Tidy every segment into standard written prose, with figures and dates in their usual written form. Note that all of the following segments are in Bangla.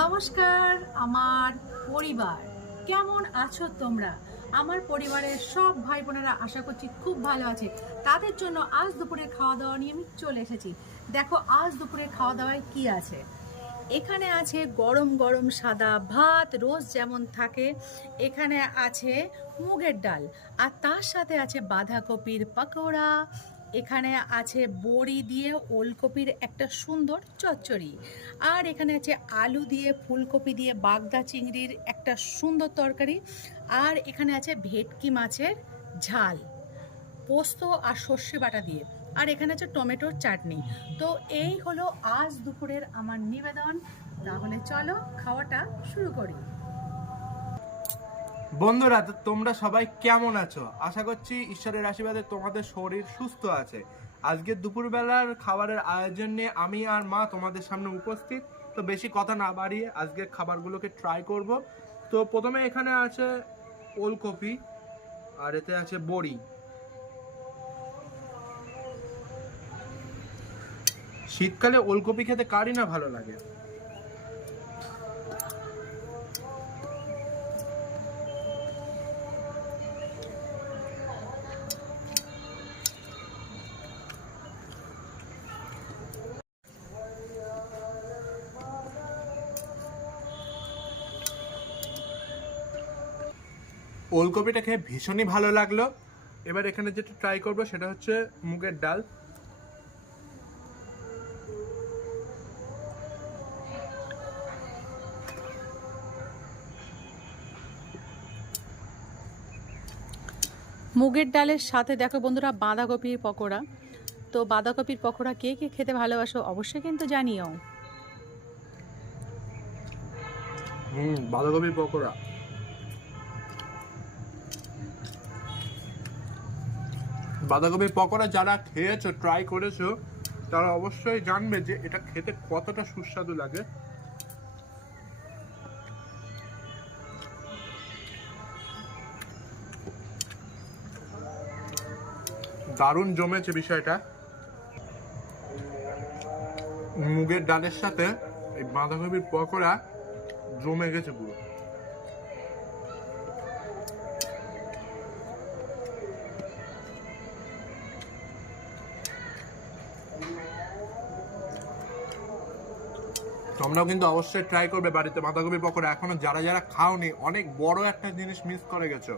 নমস্কার আমার পরিবার, কেমন আছো তোমরা? আমার পরিবারের সব ভাই বোনেরা আশা করছি খুব ভালো আছে। তাদের জন্য আজ দুপুরের খাওয়া দাওয়া নিয়ে আমি চলে এসেছি। দেখো আজ দুপুরের খাওয়া দাওয়ায় কি আছে। এখানে আছে গরম গরম সাদা ভাত, রোজ যেমন থাকে। এখানে আছে মুগের ডাল, আর তার সাথে আছে বাঁধাকপির পকোড়া। এখানে আছে বড়ি দিয়ে ওলকপির একটা সুন্দর চচ্চড়ি, আর এখানে আছে আলু দিয়ে ফুলকপি দিয়ে বাগদা চিংড়ির একটা সুন্দর তরকারি, আর এখানে আছে ভেটকি মাছের ঝাল পোস্ত আর সর্ষে বাটা দিয়ে, আর এখানে আছে টমেটোর চাটনি। তো এই হলো আজ দুপুরের আমার নিবেদন। তাহলে চলো খাওয়াটা শুরু করি। বন্ধুরা, তো তোমরা সবাই কেমন আছো? আশা করছি ঈশ্বরের আশীর্বাদে তোমাদের শরীর সুস্থ আছে। আজকে দুপুরবেলার খাবারের আয়োজন নিয়ে আমি আর মা তোমাদের সামনে উপস্থিত। তো বেশি কথা না বাড়িয়ে আজকের খাবারগুলোকে ট্রাই করব। তো প্রথমে এখানে আছে ওলকপি, আর এতে আছে বড়ি। শীতকালে ওলকপি খেতে কারই না ভালো লাগে। ওলকপিটা খেয়ে ভীষণই ভালো লাগলো। এবার এখানে যেটা ট্রাই করব সেটা হচ্ছে মুগের ডাল। মুগের ডালের সাথে দেখো বন্ধুরা বাঁধাকপির পকোড়া। তো বাঁধাকপির পকোড়া কে কে খেতে ভালোবাসো অবশ্যই কিন্তু জানিও। বাঁধাকপির পকোড়া বাঁধাকপির পকোড়া যারা খেয়েছো, ট্রাই করেছো, তারা অবশ্যই জানবে যে এটা খেতে কতটা সুস্বাদু লাগে। দারুণ জমেছে বিষয়টা। মুগের ডালের সাথে এই বাঁধাকপির পকোড়া জমে গেছে পুরো। তোমরাও কিন্তু অবশ্যই ট্রাই করবে বাড়িতে বাঁধাকপির পকোড়া। এখনো যারা যারা খাওনি, অনেক বড় একটা জিনিস মিস করে গেছো।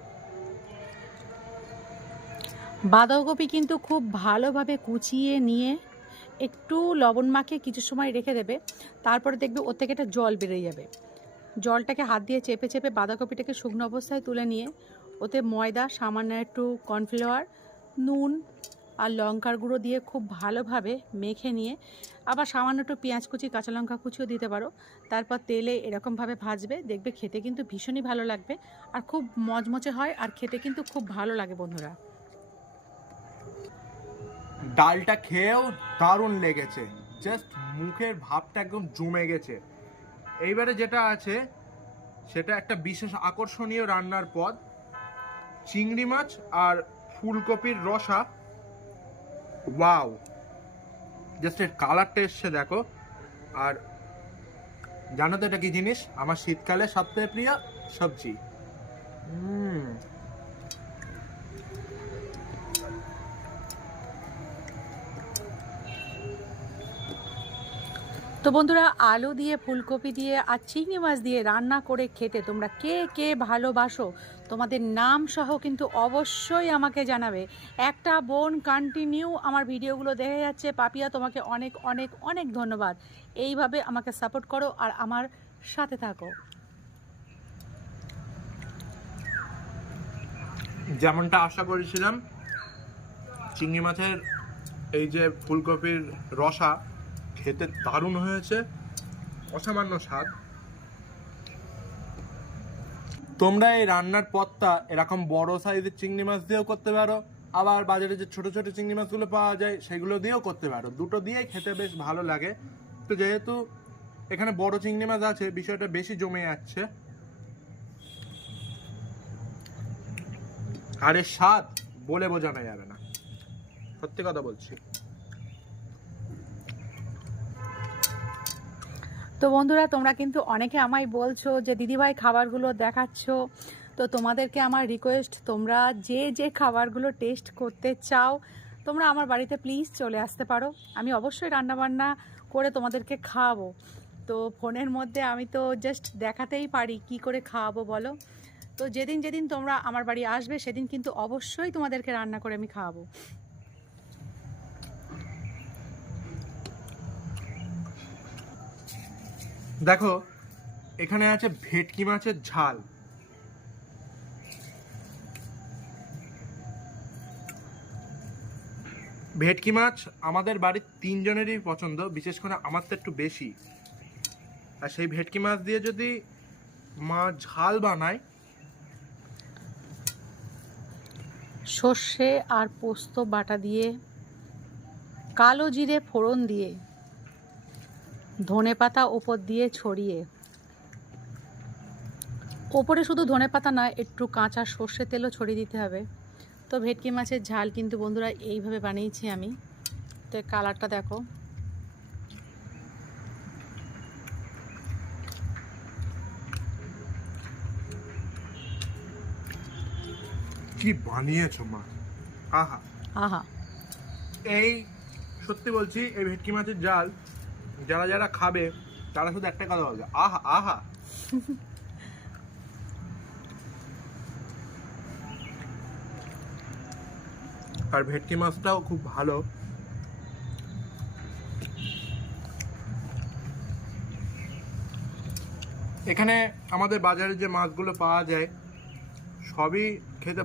বাঁধাকপি কিন্তু খুব ভালোভাবে কুচিয়ে নিয়ে একটু লবণ মাখিয়ে কিছু সময় রেখে দেবে। তারপরে দেখবে ওর থেকে একটা জল বেরিয়ে যাবে। জলটাকে হাত দিয়ে চেপে চেপে বাঁধাকপিটাকে শুকনো অবস্থায় তুলে নিয়ে ওতে ময়দা, সামান্য একটু কর্নফ্লাওয়ার, নুন আর লঙ্কার গুঁড়ো দিয়ে খুব ভালোভাবে মেখে নিয়ে আবার সামান্য একটু পেঁয়াজ কুচি, কাঁচা লঙ্কা কুচিও দিতে পারো। তারপর তেলে এরকমভাবে ভাজবে, দেখবে খেতে কিন্তু ভীষণই ভালো লাগবে আর খুব মচমচে হয়, আর খেতে কিন্তু খুব ভালো লাগে বন্ধুরা। ডালটা খেয়েও দারুণ লেগেছে, জাস্ট মুখের ভাবটা একদম জমে গেছে। এইবারে যেটা আছে সেটা একটা বিশেষ আকর্ষণীয় রান্নার পদ, চিংড়ি মাছ আর ফুলকপির রসা। ওয়াও, জাস্ট এর কালারটা এসছে দেখো। আর জানো তো এটা কি জিনিস? আমার শীতকালে সবথেকে প্রিয় সবজি। তো বন্ধুরা, আলু দিয়ে, ফুলকপি দিয়ে আর চিংড়ি মাছ দিয়ে রান্না করে খেতে তোমরা কে কে ভালোবাসো, তোমাদের নাম সহ কিন্তু অবশ্যই আমাকে জানাবে। একটা বোন কন্টিনিউ আমার ভিডিওগুলো দেখে যাচ্ছে। পাপিয়া, তোমাকে অনেক অনেক অনেক ধন্যবাদ। এইভাবে আমাকে সাপোর্ট করো আর আমার সাথে থাকো। যেমনটা আশা করেছিলাম, চিংড়ি মাছের এই যে ফুলকপির রসা খেতে দারুণ হয়েছে, অসামান্য স্বাদ। তোমরা এই রান্নার পদটা এরকম বড় সাইজের চিংড়ি মাছ দিয়েও করতে পারো, আবার বাজারে যে ছোট ছোট চিংড়ি মাছগুলো পাওয়া যায় সেগুলো দিয়েও করতে পারো। দুটো দিয়েই খেতে বেশ ভালো লাগে। তো যেহেতু এখানে বড় চিংড়ি মাছ আছে, বিষয়টা বেশি জমে যাচ্ছে। আর এর স্বাদ বলে বোঝানো যাবে না, সত্যি কথা বলছি। তো তো বন্ধুরা, তোমরা কিন্তু অনেকে আমায় বলছো যে দিদিভাই খাবারগুলো দেখাচ্ছ, তো তোমাদেরকে আমার রিকোয়েস্ট, তোমরা যে যে খাবারগুলো টেস্ট করতে চাও তোমরা আমার বাড়িতে প্লিজ চলে আসতে পারো। আমি অবশ্যই রান্নাবান্না করে তোমাদেরকে খাওয়াবো। তো ফোনের মধ্যে আমি তো জাস্ট দেখাতেই পারি, কি করে খাওয়াবো বলো। তো যেদিন যেদিন তোমরা আমার বাড়ি আসবে সেদিন কিন্তু অবশ্যই তোমাদেরকে রান্না করে আমি খাওয়াবো। দেখো, এখানে আছে ভেটকি মাছের ঝাল। ভেটকি মাছ আমাদের বাড়ির 3 জনেরই পছন্দ, বিশেষ করে আমার তো একটু বেশি। আর সেই ভেটকি মাছ দিয়ে যদি মা ঝাল বানায়, সর্ষে আর পোস্ত বাটা দিয়ে, কালো জিরে ফোড়ন দিয়ে, ধনেপাতা ওপর দিয়ে ছড়িয়ে, ওপরে শুধু ধনেপাতা নয়, একটু কাঁচা সর্ষে তেলও ছড়িয়ে দিতে হবে। তো ভেটকি মাছের ঝাল কিন্তু বন্ধুরা এইভাবে বানিয়েছি আমি। তো কালারটা দেখো। কি বানিয়েছো মা! আহা, আহা, এই সত্যি বলছি, এই ভেটকি মাছের ঝাল যারা যারা খাবে তারা শুধু একটা কথা বলবে, আহা আহা। আর ভেটকি মাছটাও খুব ভালো। এখানে আমাদের বাজারে যে মাছগুলো পাওয়া যায় সবই খেতে